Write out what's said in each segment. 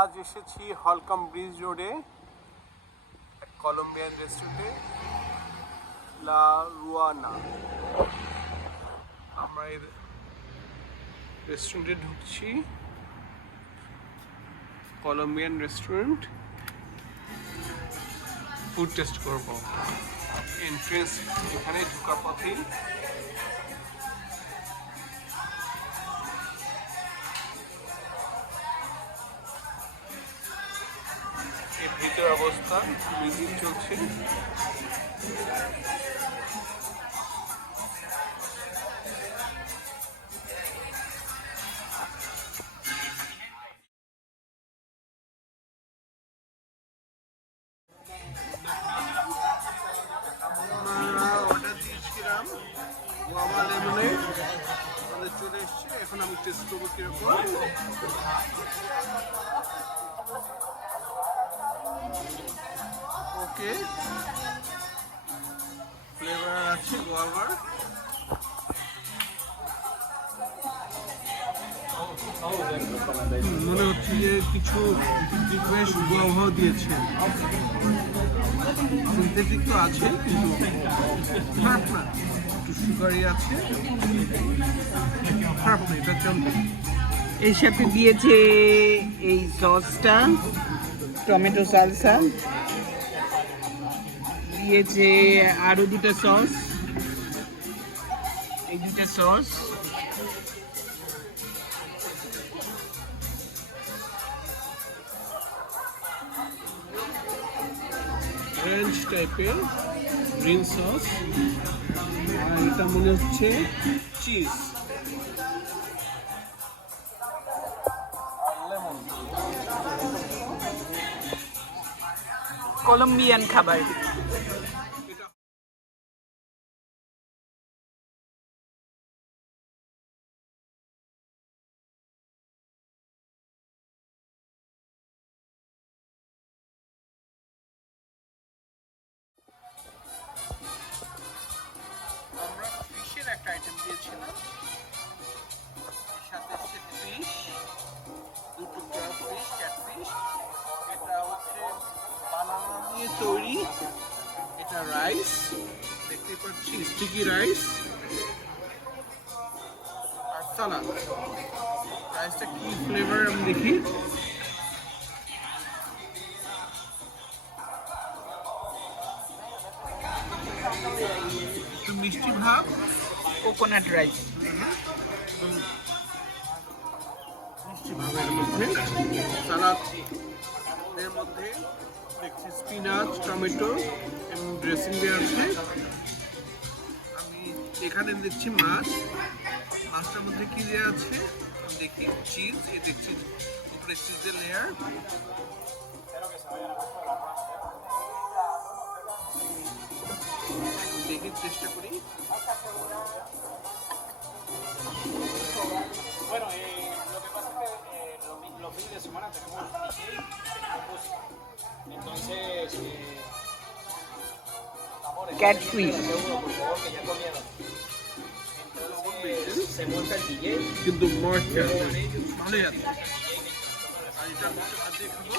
আজ এসেছি হলকাম ব্রিজ রোডে কলম্বিয়ান রেস্টুরেন্টে লা রুয়ানা। আমরা এই রেস্টুরেন্টে ঢুকছি, কলম্বিয়ান রেস্টুরেন্ট। ফুড টেস্ট করব। এন্ট্রেন্স এখানে ঢোকার পথেই। এর ভিতর অবস্থা মিটিং চলছে। অর্ডার দিয়েছিলাম গুয়াভা লেমনেড, আমাদের চলে এসছে। এখন আমি টেস্ট করবো কিরকম। ওকে, ফ্লেভার আছে গুয়াভার। মনে হচ্ছে যে কিছু ফ্রেশ গুয়াভাও দিয়েছে। সিনথেটিক তো আছে কিন্তু খারাপ না, একটু সুগারি আছে, খারাপ না, এটা চলবে। এর সাথে দিয়েছে এই সসটা, টমেটো সালসা দিয়েছে, আরো দুটো সস, এই দুটো সস, রেঞ্জ টাইপের গ্রিন সস, আর এটা মনে হচ্ছে চিজ। কলম্বিয়ান খাবার। আমরা ফিশের একটা আইটেম দিয়েছিলাম, এর সাথে হচ্ছে ফিশ, দুটো ফিশ, ক্যাটফিশ। এটা হচ্ছে বানানা দিয়ে তৈরি। এটা রাইস, দেখতে পাচ্ছি স্টিকি রাইস আর সালাদ। রাইসটা কি ফ্লেভার আমি দেখি। একটু মিষ্টি ভাব, কোকোনাট রাইস। মিষ্টি ভাবের মধ্যে সালাদ, এর মধ্যে দেখছি স্পিনাচ, টমেটো এবং ড্রেসিং দেওয়া আছে। আমি এখানে দেখছি মাছ, মাছটার মধ্যে কি দেওয়া আছে দেখি। চিজ, এ দেখছি উপরে চিজের লেয়ার। দেখি, চেষ্টা করি। Bueno, lo que pasa es que los fines de semana tenemos DJ, entonces, amores, Catfish. seguro, por favor, que ya comieron. Entonces, se monta el DJ. কিন্তু মাছ ভালোই আছে। আর এটা হাত দিয়ে খাবো।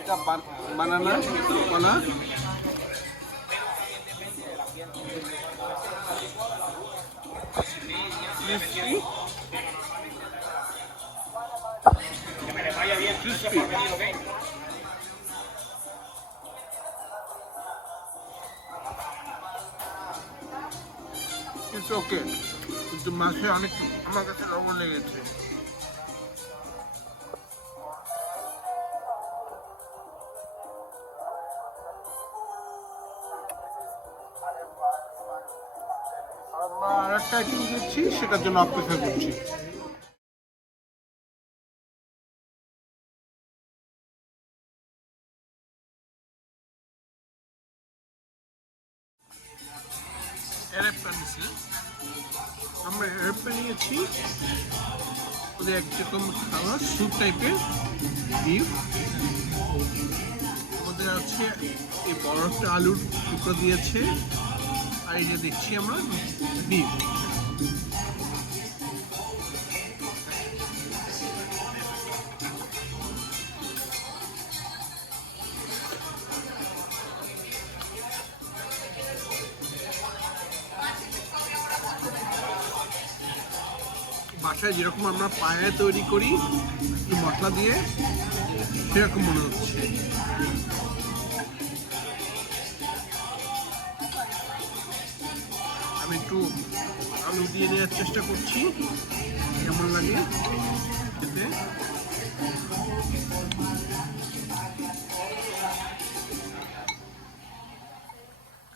এটা বানানা, কলা। Crispy. Que me les vaya bien. Crispy. ¿Ok? It's okay. কিন্তু মাছে অনেক আমার কাছে লবণ লেগেছে। আমরা আরেকটা আইটেম দিচ্ছি, সেটার জন্য অপেক্ষা করছি। আমরা এরপরে নিয়েছি ওদের একরকম খাবার, স্যুপ টাইপের বিফ। ওদের আছে এই বড় একটা আলুর টুকরো দিয়েছে, আর এই যে দেখছি আমরা বিফ। বাসায় যেরকম আমরা পায়ে তৈরি করি একটু মশলা দিয়ে, সেরকম মনে হচ্ছে। আমি একটু আলু দিয়ে নেওয়ার চেষ্টা করছি, কেমন লাগে খেতে।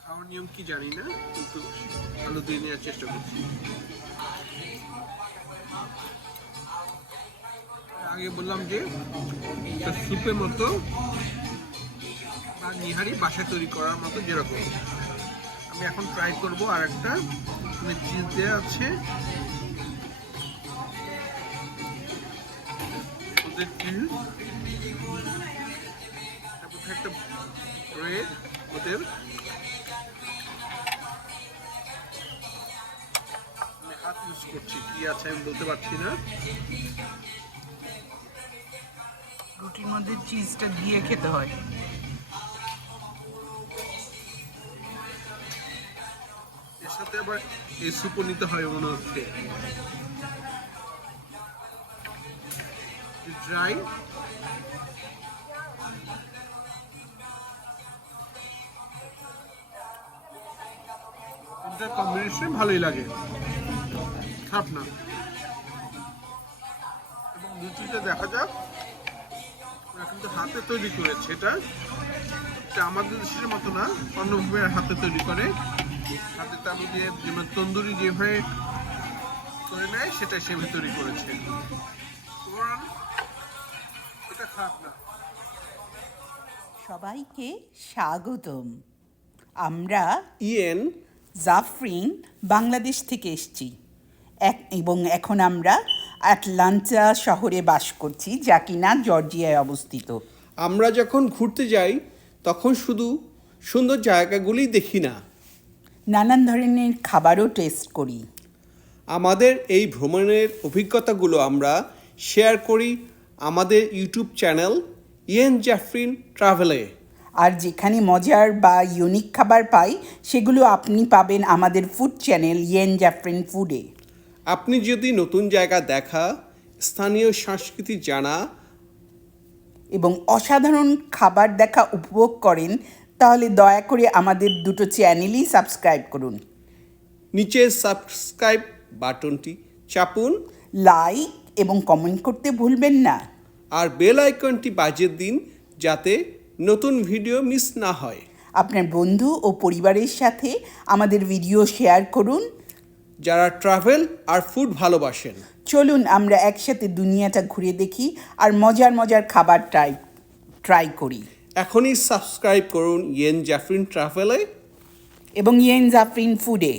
খাওয়ার নিয়ম কি জানি না, কিন্তু আলু দিয়ে নেওয়ার চেষ্টা করছি। আগে বললাম যে একটা স্যুপের মতো বা নিহারি বাসায় তৈরি করার মতো যেরকম। আমি এখন ট্রাই করব আর একটা চিজ দেওয়া আছে, ওদের চিজ, তারপর একটা ব্রেড ওদের। আমি হাত ইউজ করছি, কি আছে আমি বলতে পারছি না। রুটির মধ্যে চিজটা দিয়ে খেতে হয়। এর সাথে আবার এই স্যুপও নিতে হয় মনে হচ্ছে। ড্রাই এটা কম্বিনেশন ভালোই লাগে, খারাপ না। এবং রুটিটা দেখা যাক, ওরা কিন্তু হাতে তৈরি করেছে। এটা আমাদের দেশের মতো না, অন্যভাবে হাতে তৈরি করে। হাতে তালু দিয়ে যেমন তন্দুরি যেভাবে করে নেয় সেটা সেভাবে তৈরি করেছে। এটা খারাপ না। সবাইকে স্বাগতম। আমরা ইয়েন জাফরিন বাংলাদেশ থেকে এসেছি এবং এখন আমরা আটলান্টা শহরে বাস করছি, যা কিনা জর্জিয়ায় অবস্থিত। আমরা যখন ঘুরতে যাই তখন শুধু সুন্দর জায়গাগুলি দেখি না, নানান ধরনের খাবারও টেস্ট করি। আমাদের এই ভ্রমণের অভিজ্ঞতাগুলো আমরা শেয়ার করি আমাদের ইউটিউব চ্যানেল ইয়েন জাফরিন ট্রাভেলে। আর যেখানে মজার বা ইউনিক খাবার পাই সেগুলো আপনি পাবেন আমাদের ফুড চ্যানেল ইয়েন জাফরিন ফুডে। আপনি যদি নতুন জায়গা দেখা, স্থানীয় সংস্কৃতি জানা এবং অসাধারণ খাবার দেখা উপভোগ করেন, তাহলে দয়া করে আমাদের দুটো চ্যানেলই সাবস্ক্রাইব করুন। নিচে সাবস্ক্রাইব বাটনটি চাপুন, লাইক এবং কমেন্ট করতে ভুলবেন না। আর বেল আইকনটি বাজিয়ে দিন যাতে নতুন ভিডিও মিস না হয়। আপনার বন্ধু ও পরিবারের সাথে আমাদের ভিডিও শেয়ার করুন, যারা ট্রাভেল আর ফুড ভালোবাসেন। চলুন আমরা একসাথে দুনিয়াটা ঘুরে দেখি আর মজার মজার খাবার ট্রাই করি। এখনই সাবস্ক্রাইব করুন ইয়েন জাফরিন ট্রাভেলে এবং ইয়েন জাফরিন ফুডে।